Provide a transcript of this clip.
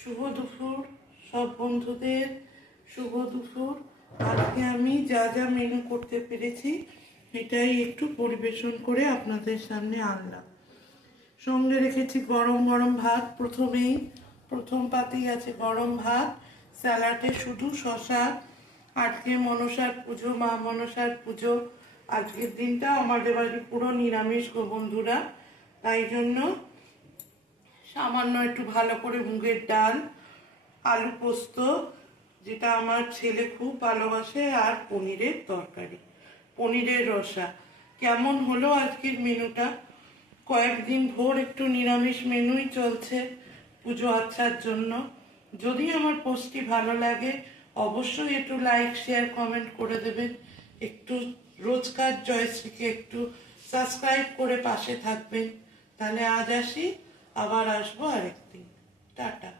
শুভ দুপুর সব বন্ধুদের, শুভ দুপুর। আজকে আমি যা যা মেনু করতে পেরেছি এটাই একটু পরিবেশন করে আপনাদের সামনে আনলাম। সঙ্গে রেখেছি গরম গরম ভাত। প্রথম পাতেই আছে গরম ভাত, স্যালাডে শুধু শশা। আজকে মনসার পুজো, মা মনসার পুজো। আজকের দিনটা আমাদের বাড়ি পুরো নিরামিষ গো বন্ধুরা, তাই জন্য সামান্য একটু ভালো করে মুগের ডাল, আলু পোস্ত, যেটা আমার ছেলে খুব ভালোবাসে, আর পনিরের তরকারি, পনিরের রসা। কেমন হলো আজকের মেনুটা? কয়েকদিন ভোর একটু নিরামিষ মেনুই চলছে পুজো আচ্ছার জন্য। যদি আমার পোস্টটি ভালো লাগে অবশ্যই একটু লাইক, শেয়ার, কমেন্ট করে দেবেন। একটু রোজকার জয়শ্রীকে একটু সাবস্ক্রাইব করে পাশে থাকবেন। তাহলে আজ আসি, আবার আসবো আরেকদিন। টাটা।